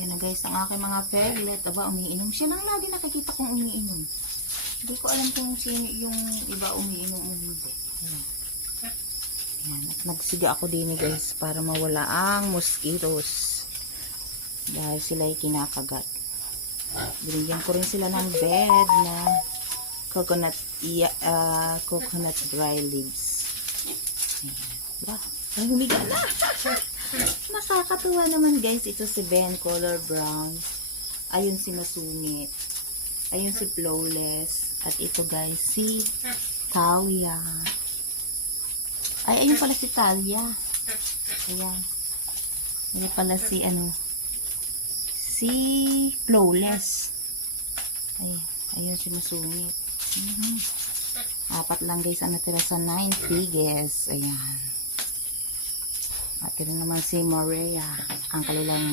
Yan na guys, ang aking mga peglet. Aba, umiinom. Siya lang lagi nakikita kong umiinom. Hindi ko alam kung sino yung iba umiinom o hindi. Yan. At nagsiga ako din guys para mawala ang mosquitoes. Dahil sila ay kinakagat. Binigyan ko rin sila ng bed na coconut dry leaves. Ayan. Ay, humiga na. Nakakatuwa naman guys. Ito si Ben, color brown. Ayun si Masungit. Ayun si Flawless. At ito guys, si Talia. Ay, ayun pala si Talia. Ayan. Ayun pala si si Flawless. Ayun si Masungit. Apat lang guys ang natira sa 9 pigs. Ayan. At yun naman si Morea, ang kalulang